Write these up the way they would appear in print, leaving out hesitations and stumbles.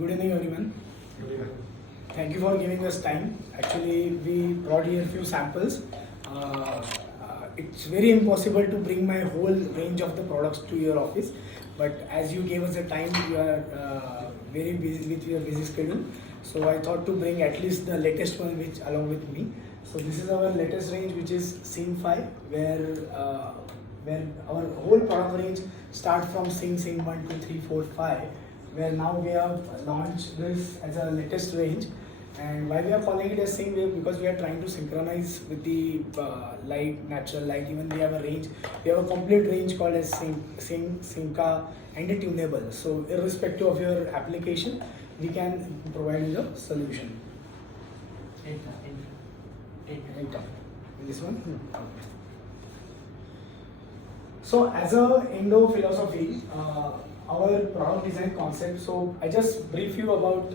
Good evening, everyone. Thank you for giving us time. Actually, we brought here a few samples. It's very impossible to bring my whole range of the products to your office, but as you gave us the time, you are very busy with your busy schedule. So I thought to bring at least the latest one, which along with me. So this is our latest range, which is Sync5, where our whole product range starts from Sync 1, 2, 3, 4, 5. Where now we have launched this as a latest range, and why we are calling it as Sync Wave, because we are trying to synchronize with the light, natural light. Even we have a range, we have a complete range called as Sync, and a tunable. So irrespective of your application, we can provide you the solution. This one. Okay. So as a Indo philosophy, our product design concept, so I just brief you about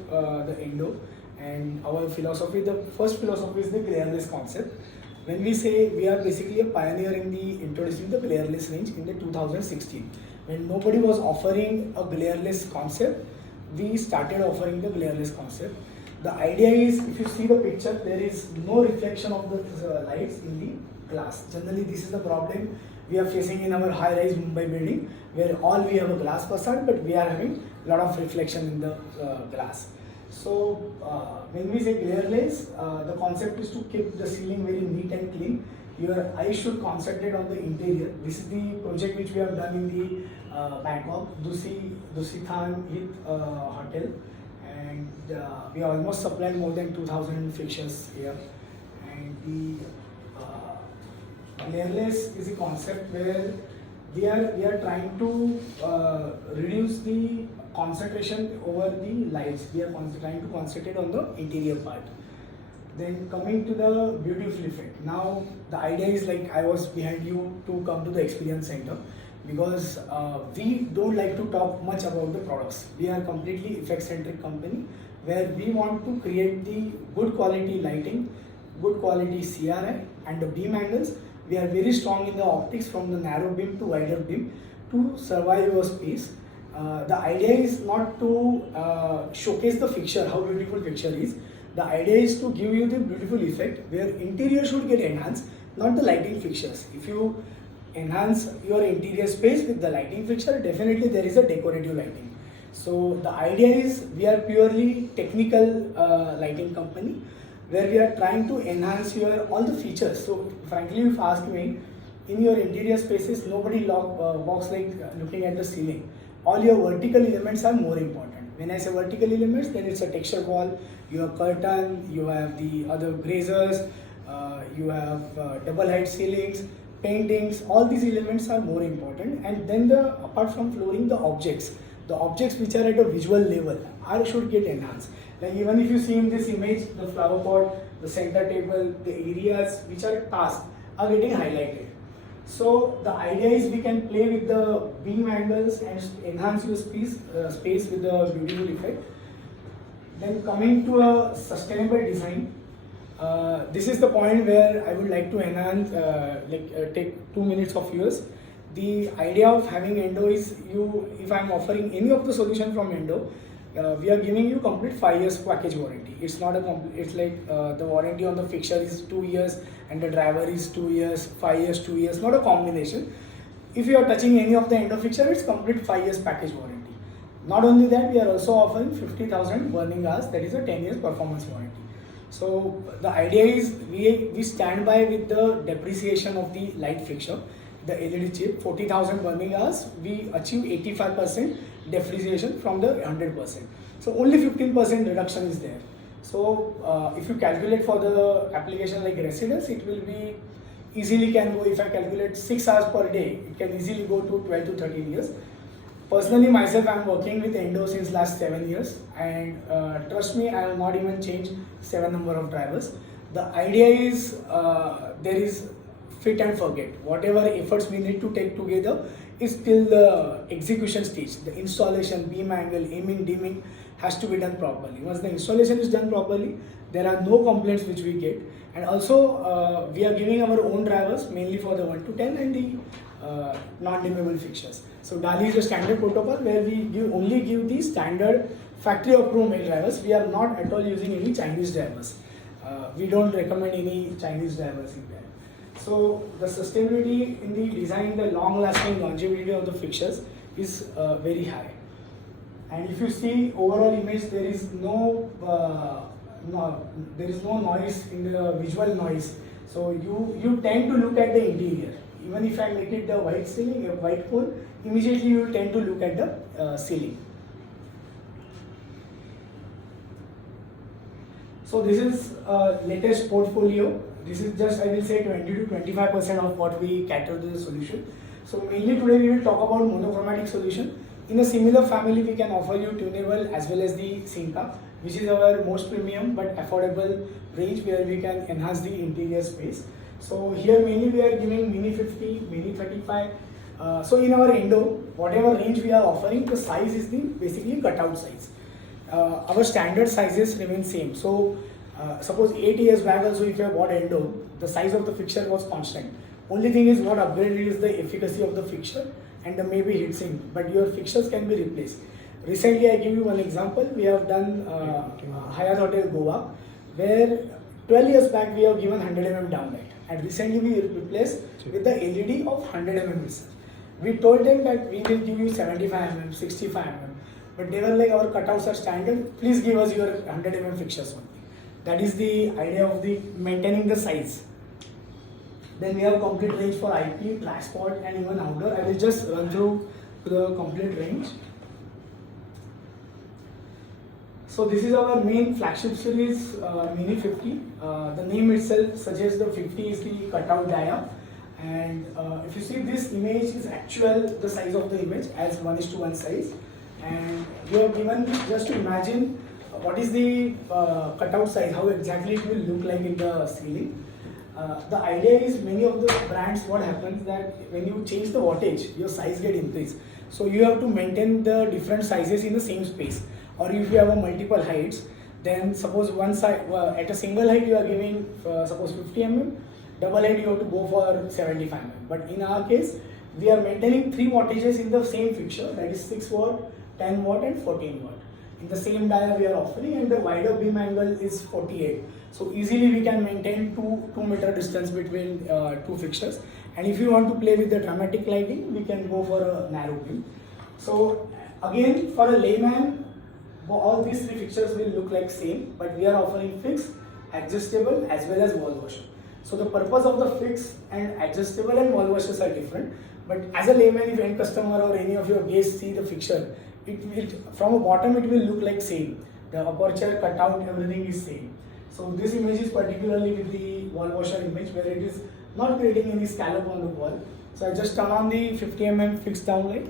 the Indo and our philosophy. The first philosophy is the glare-less concept. When we say we are basically a pioneer in the introducing the glare-less range in the 2016. When nobody was offering a glare-less concept, we started offering the glare-less concept. The idea is, if you see the picture, there is no reflection of the lights in the glass. Generally, this is the problem we are facing in our high-rise Mumbai building, where all we have a glass facade, but we are having a lot of reflection in the glass. So when we say glare-less, the concept is to keep the ceiling very neat and clean. Your eyes should concentrate on the interior. This is the project which we have done in the Bangkok, Dusithan Hotel, and we almost supplied more than 2,000 fixtures here. And the glare-less is a concept where we are trying to reduce the concentration over the lights. We are trying to concentrate on the interior part. Then coming to the beautiful effect. Now the idea is, like I was behind you to come to the experience center, because we don't like to talk much about the products. We are completely effect-centric company, where we want to create the good quality lighting, good quality CRI, and the beam angles. We are very strong in the optics, from the narrow beam to wider beam, to survive your space. The idea is not to showcase the fixture, how beautiful fixture is. The idea is to give you the beautiful effect, where interior should get enhanced, not the lighting fixtures. If you enhance your interior space with the lighting fixture, definitely there is a decorative lighting. So the idea is, we are purely technical lighting company, where we are trying to enhance your all the features. So frankly, if you ask me, in your interior spaces, nobody walks like looking at the ceiling. All your vertical elements are more important. When I say vertical elements, then it's a texture wall, you have curtain, you have the other grazers, you have double height ceilings, paintings. All these elements are more important. And then apart from flooring, the objects which are at a visual level should get enhanced. Like even if you see in this image, the flower pot, the center table, the areas which are tasked are getting highlighted. So the idea is, we can play with the beam angles and enhance your space with the beautiful effect. Then coming to a sustainable design, this is the point where I would like to enhance, take 2 minutes of yours. The idea of having Endo is, if I am offering any of the solution from Endo, we are giving you complete 5 years package warranty. It's not a it's like the warranty on the fixture is 2 years and the driver is 2 years, 5 years, 2 years, not a combination. If you are touching any of the Endo fixture, it's complete 5 years package warranty. Not only that, we are also offering 50,000 burning hours, that is a 10 years performance warranty. So the idea is, we stand by with the depreciation of the light fixture, the LED chip, 40,000 burning hours, we achieve 85% depreciation from the 100%. So only 15% reduction is there. So if you calculate for the application like residence, it will be easily can go, if I calculate 6 hours per day, it can easily go to 12 to 13 years. Personally, myself, I am working with Endo since last 7 years, and trust me, I will not even change 7 number of drivers. The idea is, there is fit and forget. Whatever efforts we need to take together is till the execution stage. The installation, beam angle, aiming, dimming has to be done properly. Once the installation is done properly, there are no complaints which we get. And also, we are giving our own drivers, mainly for the 1 to 10 and the non-dimmable fixtures. So DALI is a standard protocol where we only give the standard factory approved male drivers. We are not at all using any Chinese drivers. We don't recommend any Chinese drivers in there. So the sustainability in the design, the long-lasting longevity of the fixtures is very high. And if you see overall image, there is no noise in the visual noise. So you tend to look at the interior. Even if I make it the white ceiling, a white pole, immediately you tend to look at the ceiling. So this is latest portfolio. This is just, I will say, 20 to 25% of what we cater to the solution. So mainly today we will talk about monochromatic solution. In a similar family, we can offer you tunable as well as the Sync5, which is our most premium but affordable range where we can enhance the interior space. So here mainly we are giving Mini 50, Mini 35. So in our endo, whatever range we are offering, the size is the basically cutout size. Our standard sizes remain same. So suppose 8 years back also if you have bought endo, the size of the fixture was constant. Only thing is what upgraded is the efficacy of the fixture and the maybe heat sink, but your fixtures can be replaced. Recently I give you one example. We have done Hyatt Hotel Goa, where 12 years back we have given 100 mm downlight, and recently we replaced with the LED of 100 mm research. We told them that we will give you 75 mm, 65 mm, but they were like, our cutouts are standard, please give us your 100 mm fixtures only. That is the idea of the maintaining the size. Then we have complete range for IP, black spot and even outdoor. I will just run through the complete range. So this is our main flagship series, Mini 50. The name itself suggests the 50 is the cutout dia. And if you see, this image is actual the size of the image as 1:1 size. And we have given, just to imagine what is the cutout size, how exactly it will look like in the ceiling. The idea is many of the brands, what happens that when you change the wattage, your size get increased. So you have to maintain the different sizes in the same space. Or if you have a multiple heights, then suppose one side at a single height you are giving suppose 50 mm, double height you have to go for 75 mm. But in our case, we are maintaining 3 wattages in the same fixture, that is 6 watt, 10 watt and 14 watt. In the same dia we are offering, and the wider beam angle is 48. So easily we can maintain 2 meter distance between 2 fixtures. And if you want to play with the dramatic lighting, we can go for a narrow beam. So again, for a layman, all these 3 fixtures will look like same, but we are offering fixed, adjustable as well as wall washer. So the purpose of the fixed and adjustable and wall washers are different. But as a layman, if any customer or any of your guests see the fixture, it will, from a bottom it will look like same. The aperture, cutout, everything is same. So this image is particularly with the wall washer image, where it is not creating any scallop on the wall. So I just turn on the 50 mm fixed downlight.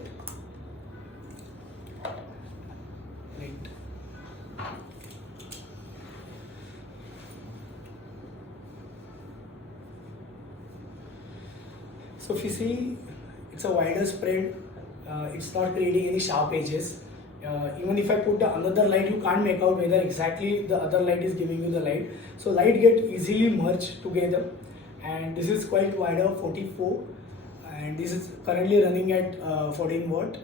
So if you see, it's a wider spread, it's not creating any sharp edges. Even if I put another light, you can't make out whether exactly the other light is giving you the light. So light get easily merged together, and this is quite wider, 44, and this is currently running at 14 watt,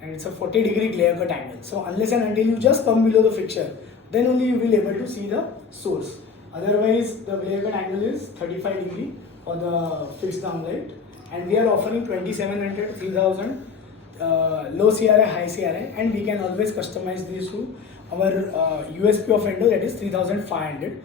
and it's a 40-degree glare cut angle. So unless and until you just come below the fixture, then only you will be able to see the source. Otherwise, the glare cut angle is 35-degree for the fixed downlight, and we are offering 2700, 3000, low CRI, high CRI, and we can always customize these to our USP of endo, that is 3500.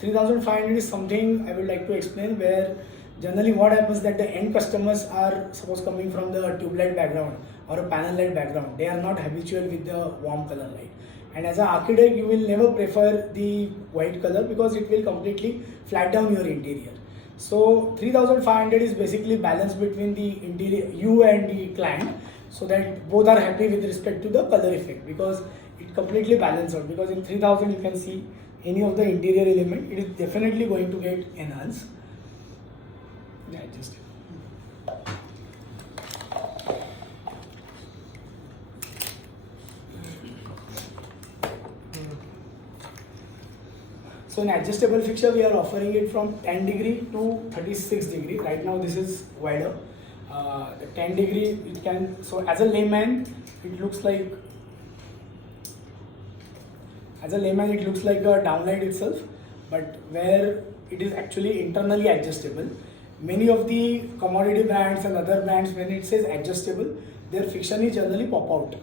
3500 is something I would like to explain, where generally what happens that the end customers are suppose coming from the tube light background or a panel light background. They are not habitual with the warm color light. And as an architect, you will never prefer the white color because it will completely flat down your interior. So 3500 is basically balance between the interior, you and the client, so that both are happy with respect to the color effect, because it completely balances out. Because in 3000 you can see any of the interior element, it is definitely going to get enhanced. Yeah, just. So in adjustable fixture, we are offering it from 10 degree to 36 degree. Right now this is wider. The 10 degree, it can, so as a layman, it looks like, a downlight itself, but where it is actually internally adjustable. Many of the commodity brands and other brands, when it says adjustable, their fixture is generally pop out.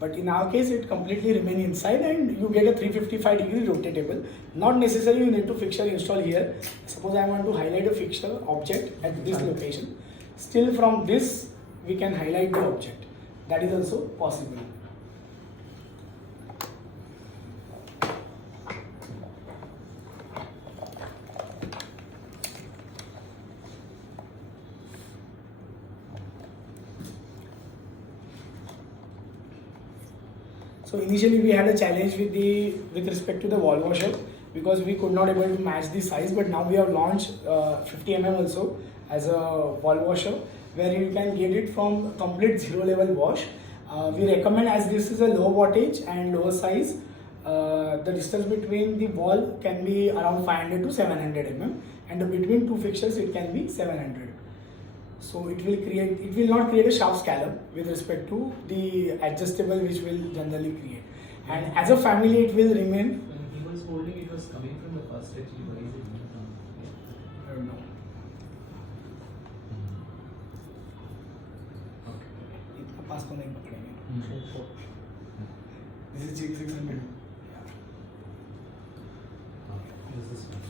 But in our case, it completely remain inside and you get a 355 degree rotatable. Not necessarily you need to fixture install here. Suppose I want to highlight a fixture object at this location. Still from this, we can highlight the object. That is also possible. So initially we had a challenge with respect to the wall washer because we could not able to match the size, but now we have launched 50 mm also as a wall washer where you can get it from complete zero level wash. We recommend, as this is a low wattage and lower size, the distance between the wall can be around 500 to 700 mm and between two fixtures it can be 700. So it will not create a sharp scallop with respect to the adjustable which will generally create. And as a family it will remain. When he was holding, it was coming from the first actually. Why is it not from? I don't know. Okay. Pass ko nahi pakadenge. This is 600. Is this one?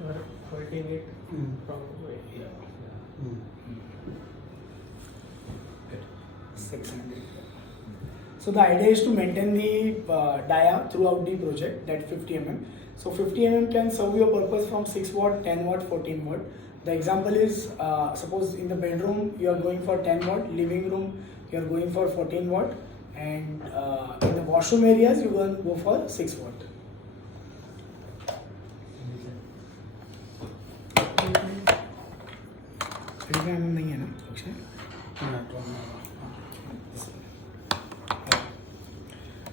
You are holding it from way. Yeah. Good. 600. So the idea is to maintain the dia throughout the project, that 50 mm. So 50 mm can serve your purpose from 6 watt, 10 watt, 14 watt. The example is, suppose in the bedroom you are going for 10 watt, living room you are going for 14 watt, and in the washroom areas you will go for 6 watt. नहीं है ना?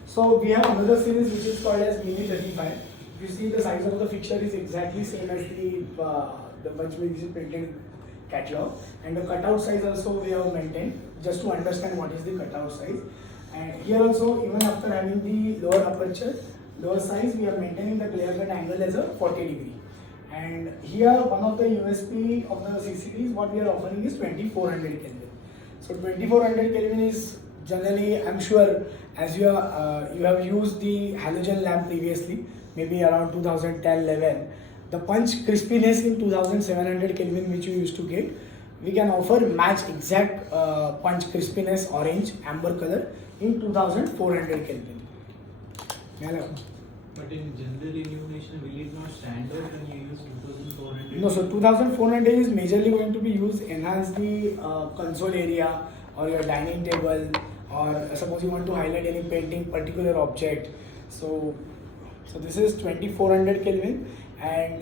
So we have another series which is called as Mini 35. You see the size of the fixture is exactly same as the bunch which is printed catalog, and the cutout size also we have maintained just to understand what is the cutout size. And here also, even after having the lower aperture, lower size, we are maintaining the glare cut angle as a 40 degree. And here one of the USP of the C series, what we are offering is 2400 Kelvin. So 2400 Kelvin is generally, I'm sure, as you have used the halogen lamp previously, maybe around 2010-11, the punch crispiness in 2700 Kelvin which you used to get, we can offer match exact punch crispiness orange amber color in 2400 Kelvin. But in general illumination, will it not stand out when you use 2400? No, so 2400 is majorly going to be used enhance the console area or your dining table, or suppose you want to highlight any painting particular object. So this is 2400 Kelvin, and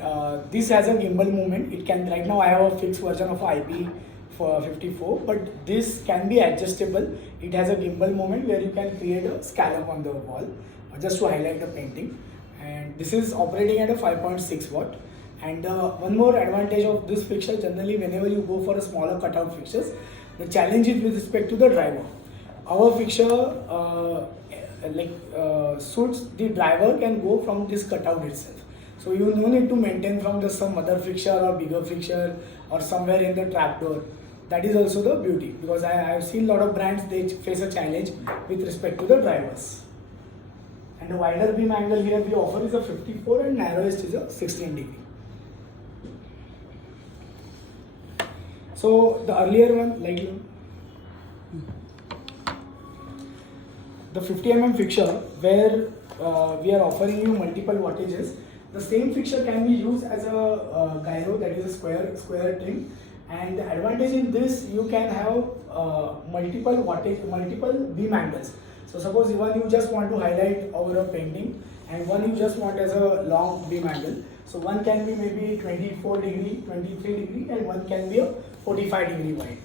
this has a gimbal movement. It can, right now I have a fixed version of IP for 54, but this can be adjustable. It has a gimbal movement where you can create a scallop on the wall just to highlight the painting, and this is operating at a 5.6 watt. And one more advantage of this fixture, generally whenever you go for a smaller cutout fixtures, the challenge is with respect to the driver. Our fixture suits the driver can go from this cutout itself. So you no need to maintain from the some other fixture or bigger fixture or somewhere in the trapdoor. That is also the beauty, because I have seen a lot of brands, they face a challenge with respect to the drivers. And the wider beam angle here we offer is a 54 and narrowest is a 16 degree. So the earlier one, like the 50 mm fixture, where we are offering you multiple wattages, the same fixture can be used as a gyro, that is a square trim. And the advantage in this, you can have multiple wattage, multiple beam angles. So suppose one you just want to highlight over a painting, and one you just want as a long beam angle. So one can be maybe 24 degree, 23 degree, and one can be a 45 degree wide.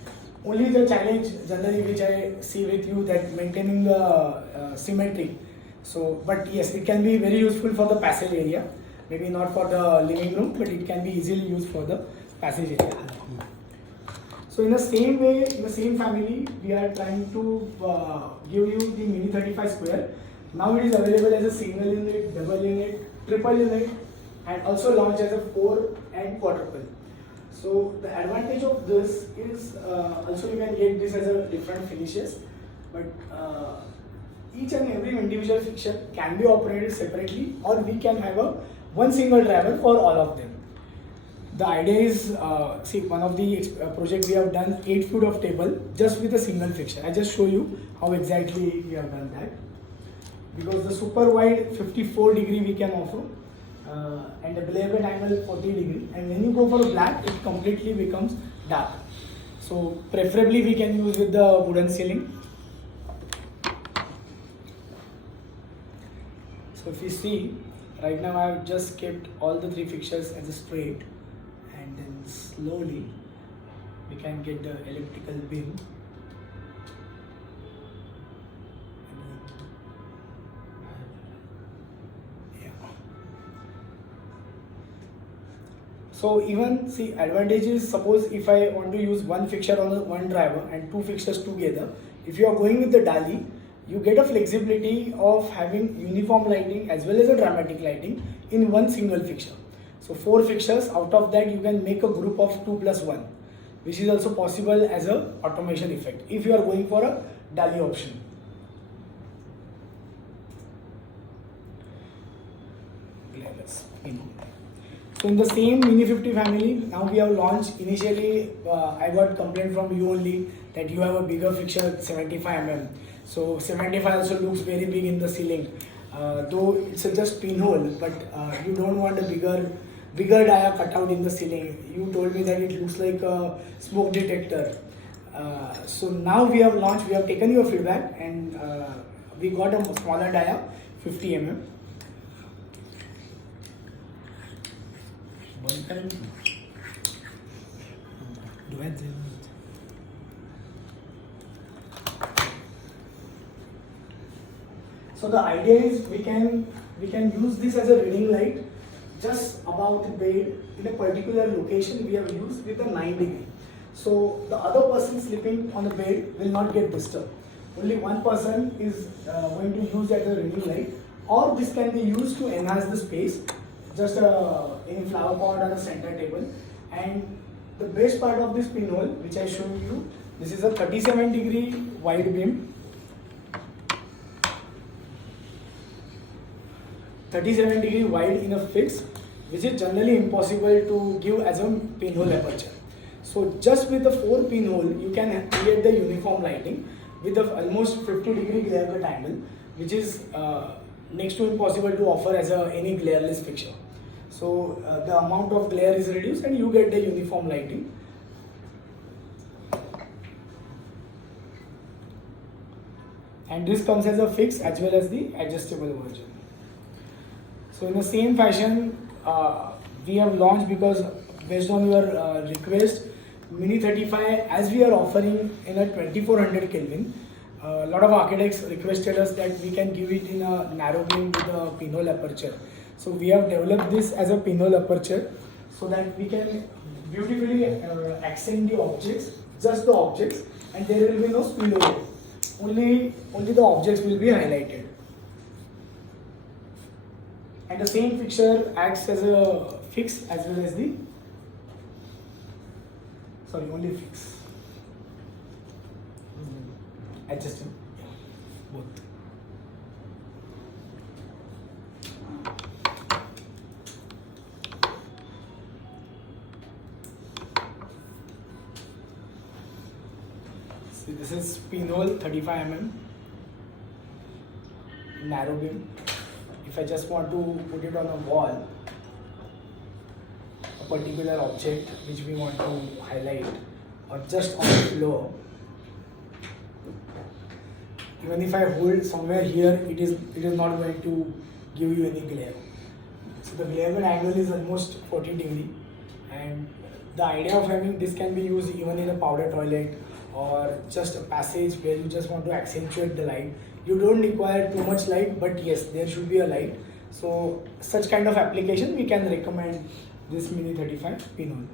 Only the challenge generally which I see with you, that maintaining the symmetry. So, but yes, it can be very useful for the passage area. Maybe not for the living room, but it can be easily used for the passage area. So in the same way, in the same family, we are trying to give you the Mini 35 square. Now it is available as a single unit, double unit, triple unit, and also launched as a 4 and quadruple. So the advantage of this is also you can get this as a different finishes, but each and every individual fixture can be operated separately, or we can have a one single driver for all of them. The idea is, see, one of the project we have done 8 feet of table just with a single fixture. I just show you how exactly we have done that. Because the super wide 54 degree we can offer, and the beveled angle 40 degree. And when you go for black, it completely becomes dark. So preferably we can use with the wooden ceiling. So if you see, right now I have just kept all the 3 fixtures as a straight, and then slowly we can get the electrical beam. Yeah. So even see, advantage is, suppose if I want to use one fixture on the one driver and 2 fixtures together, if you are going with the Dali, you get a flexibility of having uniform lighting as well as a dramatic lighting in one single fixture. So 4 fixtures, out of that you can make a group of 2 plus 1, which is also possible as a automation effect if you are going for a Dali option. So in the same Mini 50 family, now we have launched. Initially, I got complaint from you only that you have a bigger fixture, 75 mm. So 75 also looks very big in the ceiling, though it's just pinhole, but you don't want a bigger dia cut out in the ceiling. You told me that it looks like a smoke detector. So now we have launched, we have taken your feedback, and we got a smaller dia, 50 mm. So the idea is we can use this as a reading light just above the bed in a particular location we have used with a 9 degree. So the other person sleeping on the bed will not get disturbed. Only one person is going to use as a reading light, or this can be used to enhance the space, just in flower pot or a center table. And the best part of this pinhole, which I showed you, this is a 37 degree wide beam. 37 degree wide in a fix, which is generally impossible to give as a pinhole aperture. So just with the 4 pinhole, you can create the uniform lighting with the almost 50 degree glare cut angle, which is next to impossible to offer as any glareless fixture. So the amount of glare is reduced and you get the uniform lighting. And this comes as a fixed as well as the adjustable version. So in the same fashion, we have launched, because based on your request, Mini 35, as we are offering in a 2400 Kelvin, a lot of architects requested us that we can give it in a narrow beam with a pinhole aperture. So we have developed this as a pinhole aperture so that we can beautifully accent the objects, just the objects, and there will be no spillover. Only the objects will be highlighted. And the same fixture acts as a fix as well as the, sorry, only fix. Adjusting, yeah, both. See, this is pinhole 35 mm, narrow beam. If I just want to put it on a wall, a particular object which we want to highlight, or just on the floor, even if I hold somewhere here, it is not going to give you any glare. So the glare angle is almost 40 degree, and the idea of having this can be used even in a powder toilet or just a passage where you just want to accentuate the light. You don't require too much light, but yes, there should be a light. So such kind of application we can recommend this Mini 35 pin on.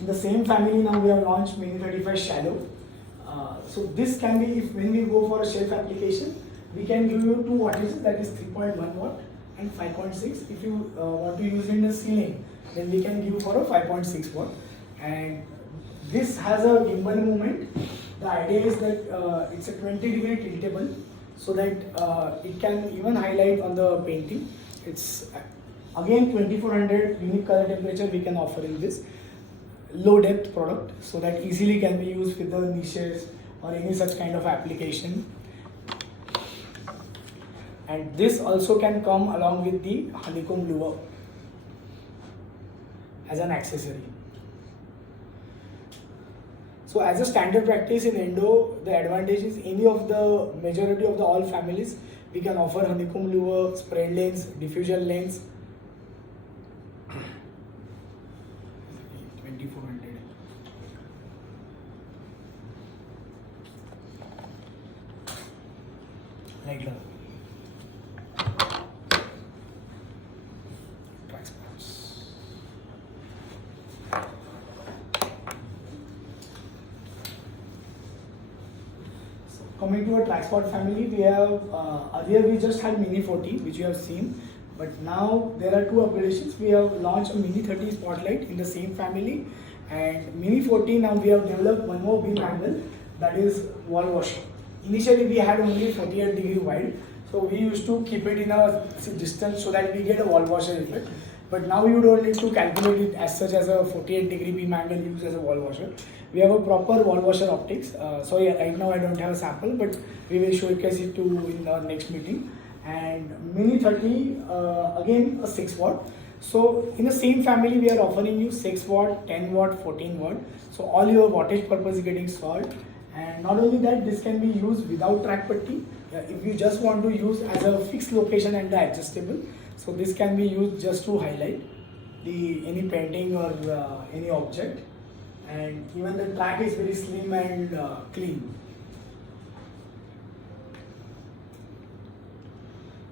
In the same family now we have launched Mini 35 Shallow. So this can be, if when we go for a shelf application, we can give you two wattages, that is 3.1 watt and 5.6. If you want to use it in the ceiling, then we can give for a 5.6 watt. And this has a gimbal movement. The idea is that it's a 20-degree tiltable, so that it can even highlight on the painting. It's again 2400 unique color temperature we can offer in this low depth product, so that easily can be used with the niches or any such kind of application. And this also can come along with the honeycomb lure as an accessory. So as a standard practice in Endo, the advantage is any of the majority of the all families, we can offer honeycomb lure, spread lens, diffusion lens. 2400. Like that. Coming to a transport family, we have earlier we just had Mini 40, which you have seen, but now there are two upgradations. We have launched a Mini 30 Spotlight in the same family, and Mini 40 now we have developed one more beam angle, that is wall washer. Initially we had only 48 degree wide, so we used to keep it in a distance so that we get a wall washer effect. But now you don't need to calculate it as such as a 48 degree beam angle used as a wall washer. We have a proper wall washer optics. Sorry, right now I don't have a sample, but we will showcase it to in our next meeting. And Mini 30, again a 6 watt. So in the same family, we are offering you 6 watt, 10 watt, 14 watt. So all your wattage purpose is getting solved. And not only that, this can be used without track putty. If you just want to use as a fixed location and the adjustable, so this can be used just to highlight any painting or any object. And even the track is very slim and clean.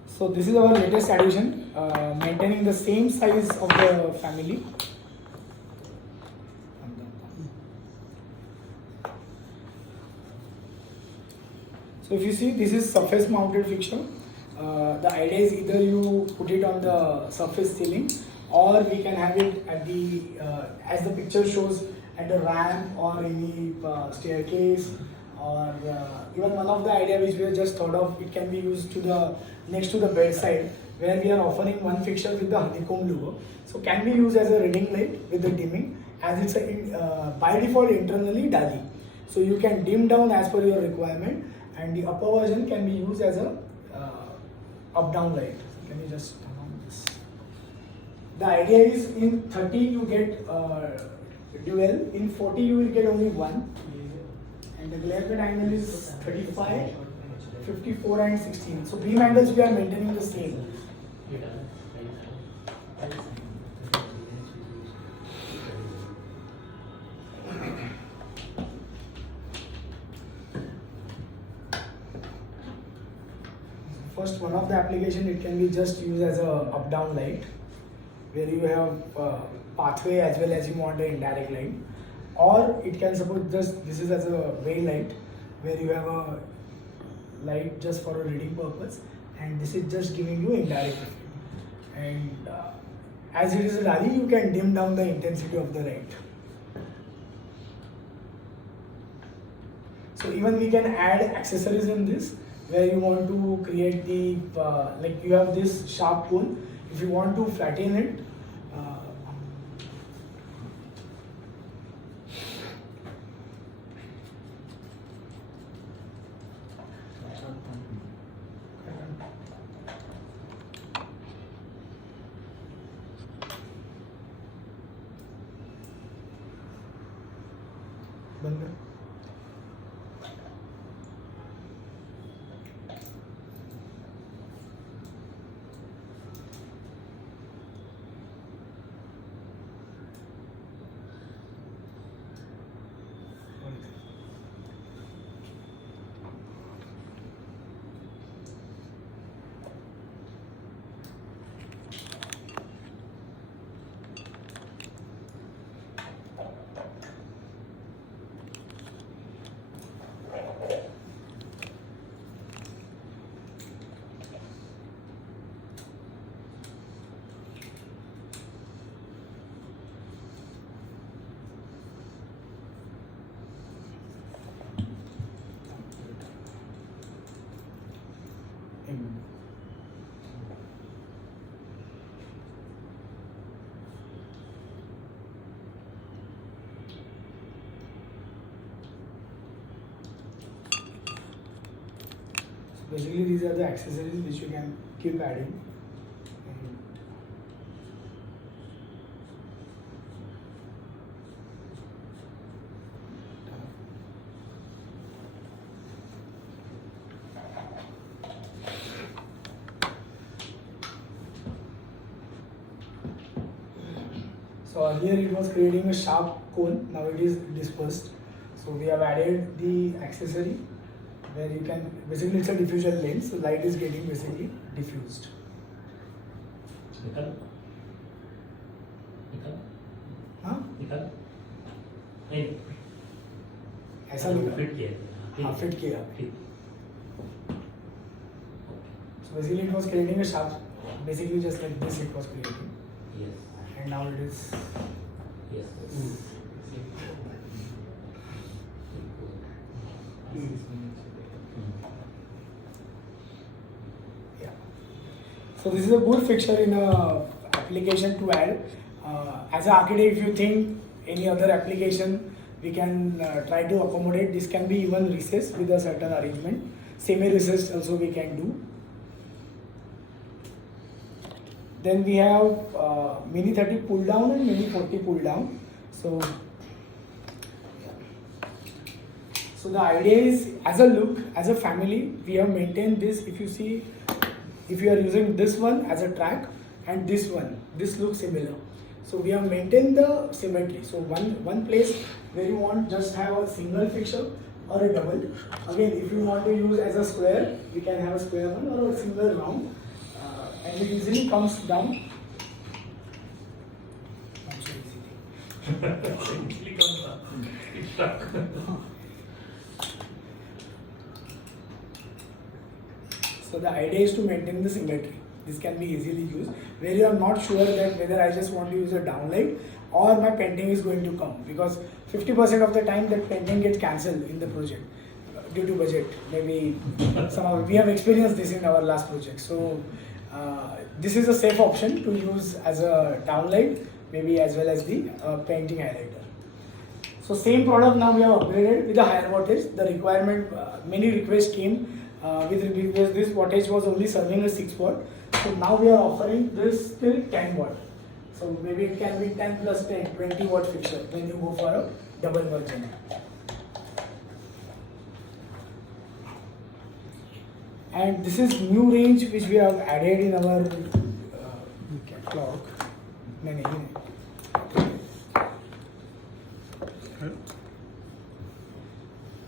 So this is our latest addition, maintaining the same size of the family. So if you see, this is surface mounted fixture. The idea is either you put it on the surface ceiling, or we can have it at the, as the picture shows, at the ramp or any staircase, or even one of the idea which we have just thought of, it can be used to the next to the bedside, where we are offering one fixture with the honeycomb lure. So can be used as a reading light with the dimming, as it's a by default internally DALI. So you can dim down as per your requirement, and the upper version can be used as a up-down light. Can you just turn on this? The idea is in 30 you get dual, in 40 you will get only one, and the glare cut angle is 35, 54 and 16. So beam angles we are maintaining the same. First, one of the application, it can be just used as a up-down light, where you have pathway as well as you want an indirect light, or it can suppose just this is as a way light, where you have a light just for a reading purpose, and this is just giving you indirect effect. And as it is a DALI, you can dim down the intensity of the light. So even we can add accessories in this, where you want to create the, like you have this sharp cone, if you want to flatten it, basically these are the accessories which you can keep adding. So earlier it was creating a sharp cone, now it is dispersed. So we have added the accessory where you can, basically it's a diffusion lens, so light is getting basically diffused. निकल निकल हाँ निकल नहीं ऐसा निकला fit किया हाँ fit किया ठीक So basically it was creating a sharp, basically just like this it was creating, yes and now it is yes yeah. So this is a good fixture in a application to add. As an architect, if you think any other application we can try to accommodate, this can be even recessed with a certain arrangement. Semi-recessed also we can do. Then we have mini 30 pull down and mini 40 pull down. So the idea is, as a look, as a family, we have maintained this. If you see, if you are using this one as a track and this one, this looks similar. So we have maintained the symmetry. So one place where you want just have a single fixture or a double. Again, if you want to use as a square, we can have a square one or a single round, and it easily comes down. Not so easily. Easily comes up. It's stuck. So the idea is to maintain the symmetry. This can be easily used where you are not sure that whether I just want to use a downlight or my painting is going to come, because 50% of the time that painting gets cancelled in the project due to budget. Maybe we have experienced this in our last project. So this is a safe option to use as a downlight, maybe as well as the painting highlighter. So same product now we have upgraded with a higher wattage. The requirement, many requests came because this wattage was only serving a 6 watt. So now we are offering this till 10 watt. So maybe it can be 10 plus 10, 20 watt fixture when you go for a double version. And this is new range which we have added in our catalog.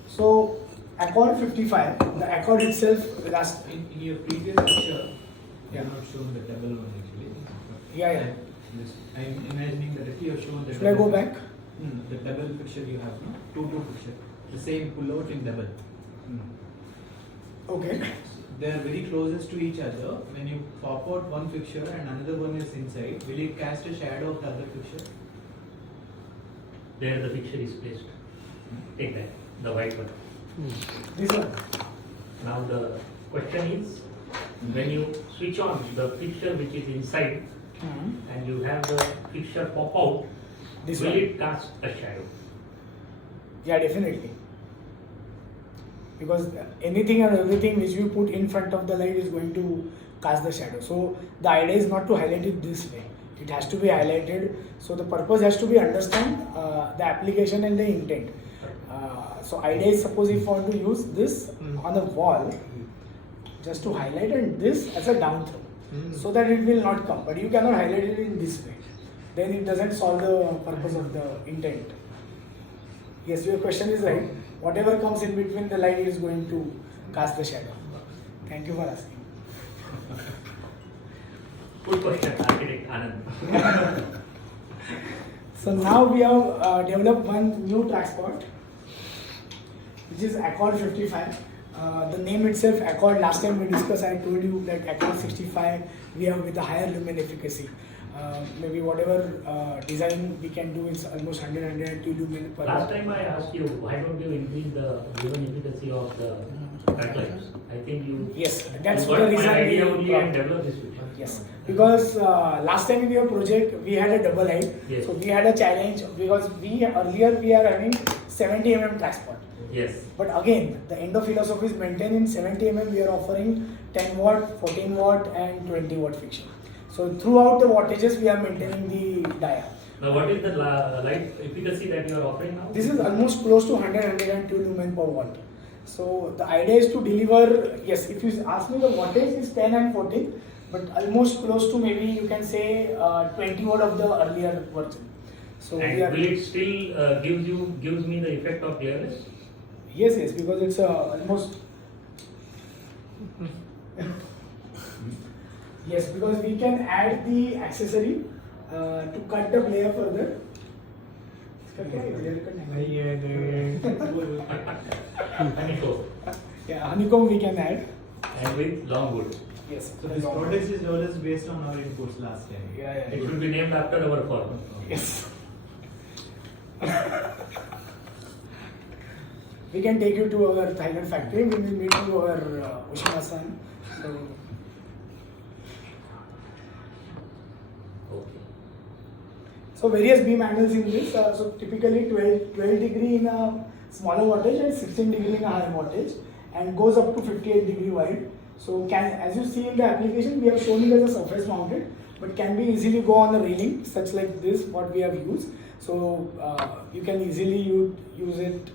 So Accord 55, the Accord itself last. In your previous picture, you Yeah. have not shown the double one actually. Yeah. I'm imagining that if you have shown the Should I go back? The double picture you have, no? 2-2 picture. The same pull out in double. Okay. They are very closest to each other. When you pop out one picture and another one is inside, will it cast a shadow of the other picture? There the picture is placed. Take that, the white one. This one. Now the question is, when you switch on the fixture which is inside and you have the fixture pop out, This will one. it cast a shadow? Yeah, definitely. Because anything and everything which we put in front of the light is going to cast the shadow. So the idea is not to highlight it this way. It has to be highlighted. So the purpose has to be understand the application and the intent. So idea is, suppose if you want to use this on the wall, just to highlight and this as a down throw, so that it will not come. But you cannot highlight it in this way. Then it doesn't solve the purpose of the intent. Yes, your question is right. Whatever comes in between the light is going to cast the shadow. Thank you for asking. Good question, architect Anand. So now we have developed one new track spot, which is Accord 55. The name itself, Accord, last time we discussed, I told you that Accord 65 we have with a higher lumen efficacy. Maybe whatever design we can do is almost 100-102 lumen per Last watt. time I asked you, why don't you increase the lumen efficacy of the backlights? I think you. Yes, that's you the got reason my idea we only and developed this feature. Yes, because last time in your project we had a double height, Yes. so we had a challenge because earlier we are having 70 mm track spot. Yes. But again, the endo philosophy is maintained. In 70 mm we are offering 10 watt, 14 watt and 20 watt fixture. So throughout the wattages we are maintaining the dia. Now what is the light efficacy that you are offering now? This is almost close to 102 lumen per watt. So the idea is to deliver, yes, if you ask me, the wattage is 10 and 14, but almost close to, maybe you can say 20 watt of the earlier version. So And we are, will it still gives me the effect of clearness? yes, because it's almost yes, because we can add the accessory to cut the player further. Honeycomb. Yeah, honeycomb we can add. And with long wood. Yes. So this product is developed based on our inputs last time. Yeah. It should be named after our farm. Yes. We can take you to our Thailand factory. We will meet you our Ushima-san. So, Okay. so various beam angles in this. So typically 12 degree in a smaller wattage and 16 degree in a higher wattage, and goes up to 58 degree wide. So as you see in the application, we have shown it as a surface mounted, but can be easily go on a railing such like this what we have used. So you can easily use it.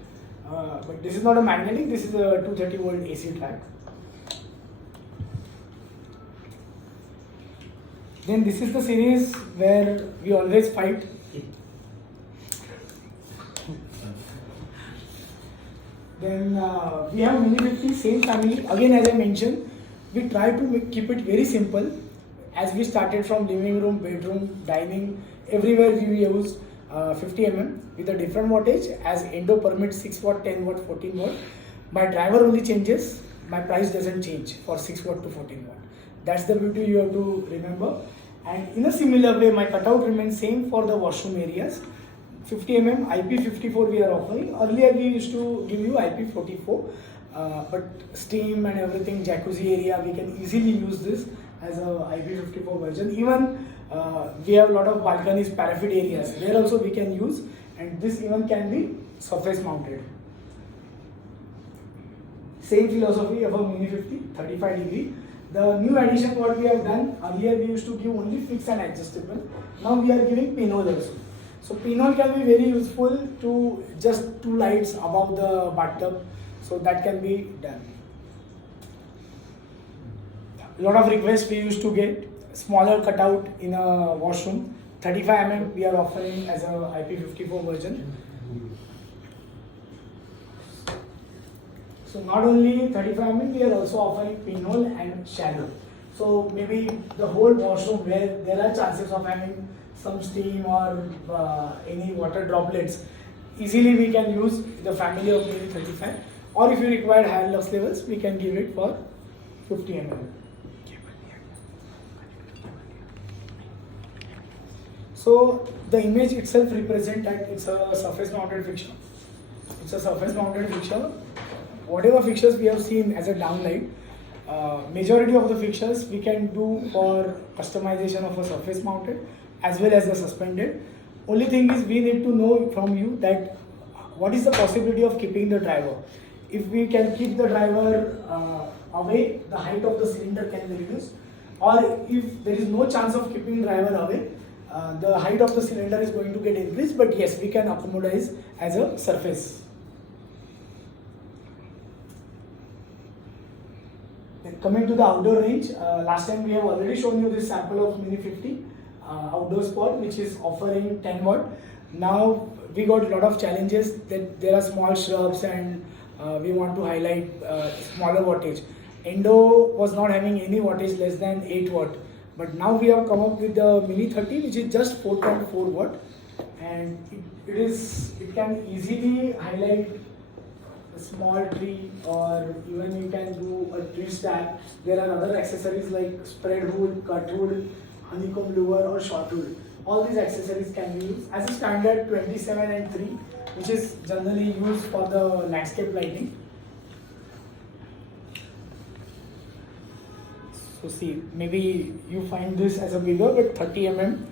But this is not a magnetic. This is a 230 volt AC track. Then this is the series where we always fight. Then we have Mini 50, same family. Again, as I mentioned, we try to keep it very simple. As we started from living room, bedroom, dining, everywhere we use 50 mm with a different wattage. As endo permits 6 watt, 10 watt, 14 watt. My driver only changes. My price doesn't change for 6 watt to 14 watt. That's the beauty you have to remember. And in a similar way, my cutout remains same for the washroom areas. 50 mm IP54 we are offering. Earlier we used to give you IP44, but steam and everything, jacuzzi area, we can easily use this as a IP54 version. Even we have a lot of balconies, parapet areas, there also we can use, and this even can be surface mounted. Same philosophy of a Mini 50, 35 degree. The new addition what we have done, earlier we used to give only fixed and adjustable. Now we are giving pinhole also. So pinhole can be very useful to just 2 lights above the bathtub. So that can be done. A lot of requests we used to get, smaller cutout in a washroom. 35 mm we are offering as a IP54 version. So not only 35 mm, we are also offering pinhole and shallow. So maybe the whole washroom where there are chances of having some steam or any water droplets, easily we can use the family of maybe 35. Or if you require higher lux levels, we can give it for 50 mm. So the image itself represents that it's a surface mounted fixture. It's a surface mounted fixture. Whatever fixtures we have seen as a downlight, majority of the fixtures we can do for customization of a surface mounted as well as the suspended. Only thing is we need to know from you that what is the possibility of keeping the driver. If we can keep the driver away, the height of the cylinder can be reduced. Or if there is no chance of keeping driver away, the height of the cylinder is going to get increased, but yes, we can accommodate as a surface. Then coming to the outdoor range, last time we have already shown you this sample of Mini 50 outdoor spot, which is offering 10 watt. Now we got a lot of challenges that there are small shrubs and we want to highlight smaller wattage. Endo was not having any wattage less than 8 watt. But now we have come up with the Mini 30, which is just 4.4 watt, and it can easily highlight a small tree, or even you can do a tree stack. There are other accessories like spread hood, cut hood, honeycomb lure, or short hood. All these accessories can be used as a standard 27 and 3, which is generally used for the landscape lighting. So see, maybe you find this as a bigger, but 30 mm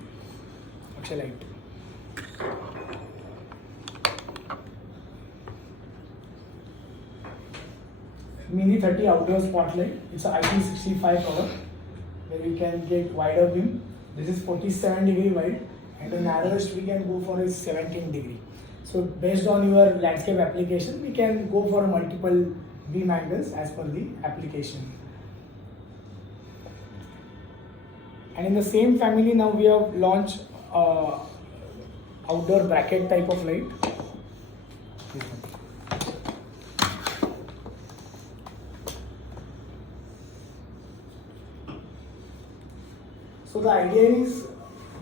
akshay light. mini 30 outdoor spotlight. It's a IP65 cover where we can get wider beam. This is 47-degree wide, and the narrowest we can go for is 17-degree. So based on your landscape application, we can go for multiple beam angles as per the application. And in the same family, now we have launched outdoor bracket type of light. So the idea is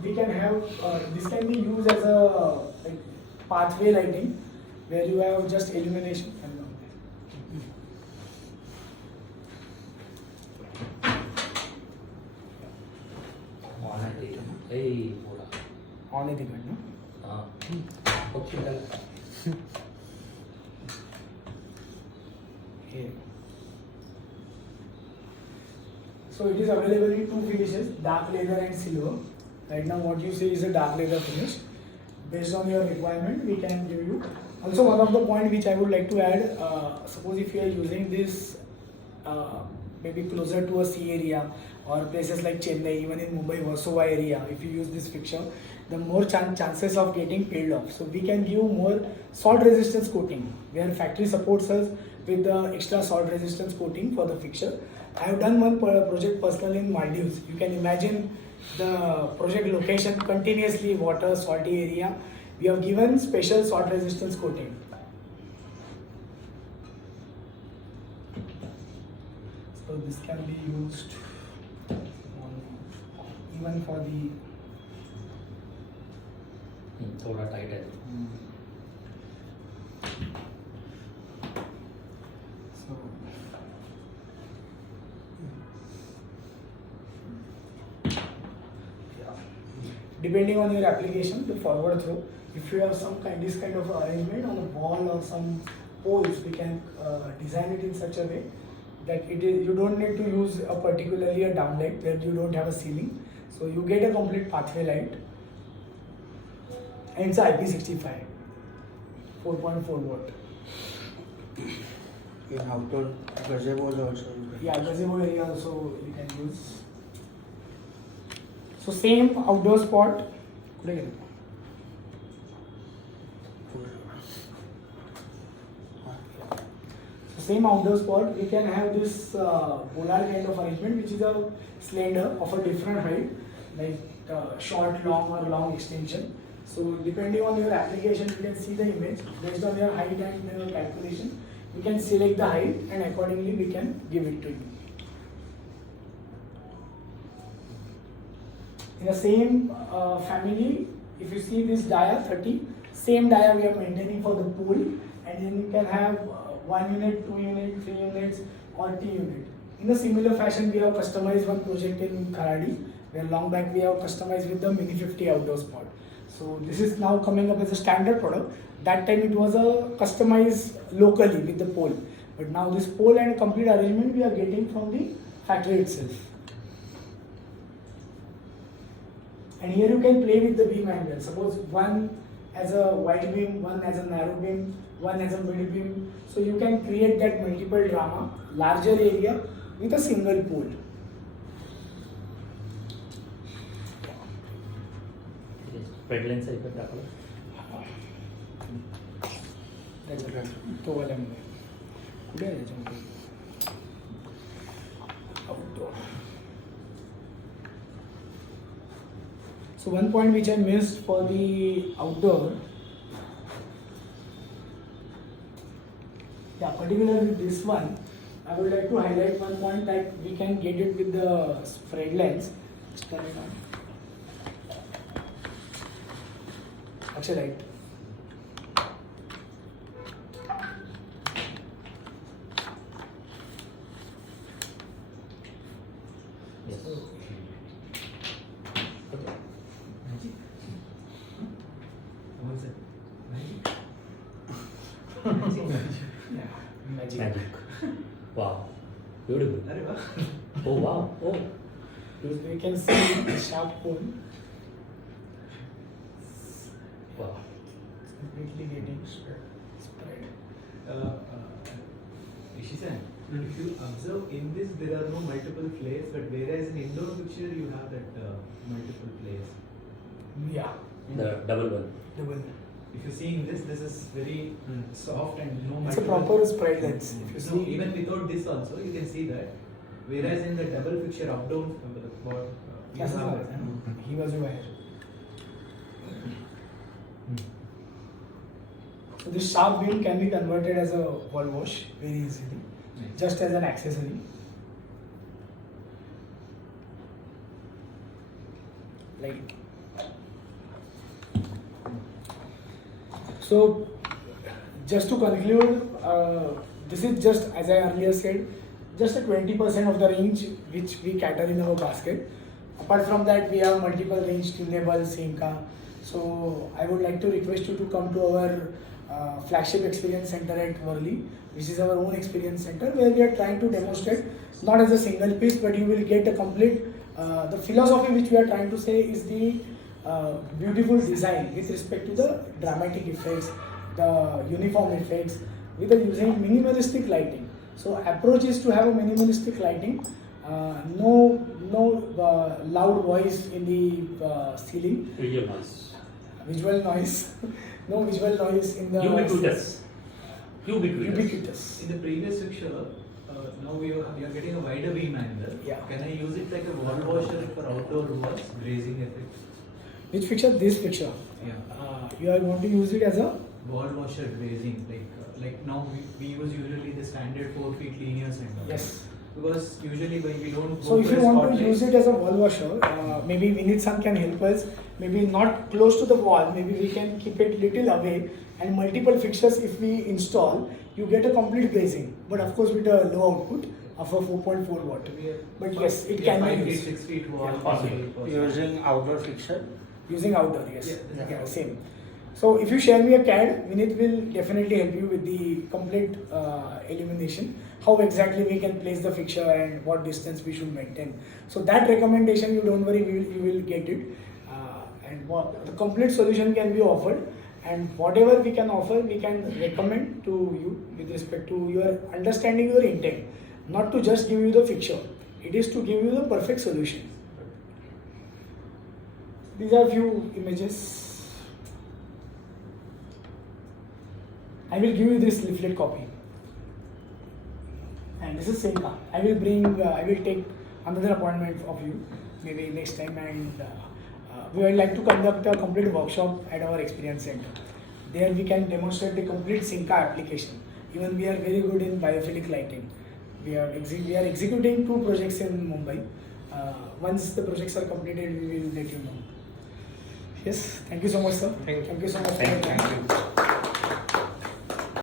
we can have this can be used as a like pathway lighting where you have just illumination. On it again, no? Here. So it is available in two finishes, dark leather and silver. Right now what you see is a dark leather finish. Based on your requirement, we can give you. Also one of the point which I would like to add, suppose if you are using this maybe closer to a sea area or places like Chennai, even in Mumbai, Versova area, if you use this fixture, the more chances of getting peeled off. So we can give more salt resistance coating, where factory supports us with the extra salt resistance coating for the fixture. I have done one project personally in Maldives. You can imagine the project location, continuously water, salty area. We have given special salt resistance coating. So this can be used even for the थोड़ा tight है so yeah. Depending on your application, the forward throw. If you have this kind of arrangement on a wall or some poles, we can design it in such a way that you don't need to use particularly a downlight where you don't have a ceiling. So you get a complete pathway light. And it's IP65, 4.4 watt. In outdoor gazebos also. Yeah, gazebo area also you can use. So same outdoor spot. So same outdoor spot, we can have this polar kind of arrangement, which is a slender of a different height, like short, long, or long extension. So depending on your application, you can see the image based on your height and your calculation. You can select the height and accordingly we can give it to you. In the same family, if you see this dia 30, same dia we are maintaining for the pool, and then you can have 1 unit, 2 unit, 3 units, or T unit. In a similar fashion, we have customized one project in Kharadi, where long back we have customized with the Mini 50 outdoor spot. So this is now coming up as a standard product. That time it was a customized locally with the pole. But now this pole and complete arrangement we are getting from the factory itself. And here you can play with the beam angle. Suppose one as a wide beam, one as a narrow beam, one as a mid beam. So you can create that multiple drama, larger area with a single pole. Spread lens आहे इकडे दाखवलं तो वाल्यामध्ये कुठे आहे त्याच्यामध्ये outdoor. So one point which I missed for the outdoor, yeah, particularly this one, I would like to highlight one point that we can get it with the spread lens. Just turn it on. Actually, right. Yes. Yeah, magic. Magic. Wow. Beautiful. अरे वाह. Oh wow. Oh. We can see the sharp pole. Wow. It's completely getting spread. Ishi-san, If you observe in this, there are no multiple flares, but whereas in indoor picture you have that multiple flares. Yeah. The double one. Double. If you see in this, this is very soft and no It's a multiple. proper spread lens. If you No, see, even without this also, you can see that. Whereas in the double picture up down, you yes, have he was aware. So this sharp beam can be converted as a wall wash very easily, just as an accessory. Like so, just to conclude, this is just as I earlier said, just a 20% of the range which we cater in our basket. Apart from that, we have multiple range tunable Sync5. So I would like to request you to come to our flagship experience center at Worli, which is our own experience center, where we are trying to demonstrate not as a single piece, but you will get a complete. The philosophy which we are trying to say is the beautiful design with respect to the dramatic effects, the uniform effects, with the using minimalistic lighting. So approach is to have a minimalistic lighting, no loud voice in the ceiling, Visual noise. visual noise, no visual noise in the Ubiquitous. ubiquitous. in the previous picture. Now we are getting a wider beam angle. Yeah. Can I use it like a wall washer for outdoor walls, grazing effect? Which picture? This picture. Yeah. You are going to use it as a Wall washer grazing, like now we use usually the standard 4 feet linears and all. yes. Because usually when we don't. So go if for you a want to spotlight- use it as a wall washer, maybe Vinith can help us. Maybe not close to the wall. Maybe we can keep it little away, and multiple fixtures if we install, you get a complete grazing. But of course with a low output of a 4.4 watt. But yes, it can be 5 feet, used. 6 feet wall. Yeah, possible. Using outdoor fixture. Using outdoor, yes. Yeah. Yeah, same. So if you share me a CAD, Vinith will definitely help you with the complete illumination, how exactly we can place the fixture and what distance we should maintain. So that recommendation, you don't worry, you will get it. And the complete solution can be offered, and whatever we can offer, we can recommend to you with respect to your understanding your intent. Not to just give you the fixture, it is to give you the perfect solution. These are few images. I will give you this leaflet copy. And this is Sync5. I will take another appointment of you maybe next time, and we would like to conduct a complete workshop at our experience center. There we can demonstrate the complete Sync5 application. Even we are very good in biophilic lighting. We are executing 2 projects in Mumbai. Once the projects are completed, we will let you know. Yes, thank you so much, sir. Thank you. Thank you so much for your time. Thank you.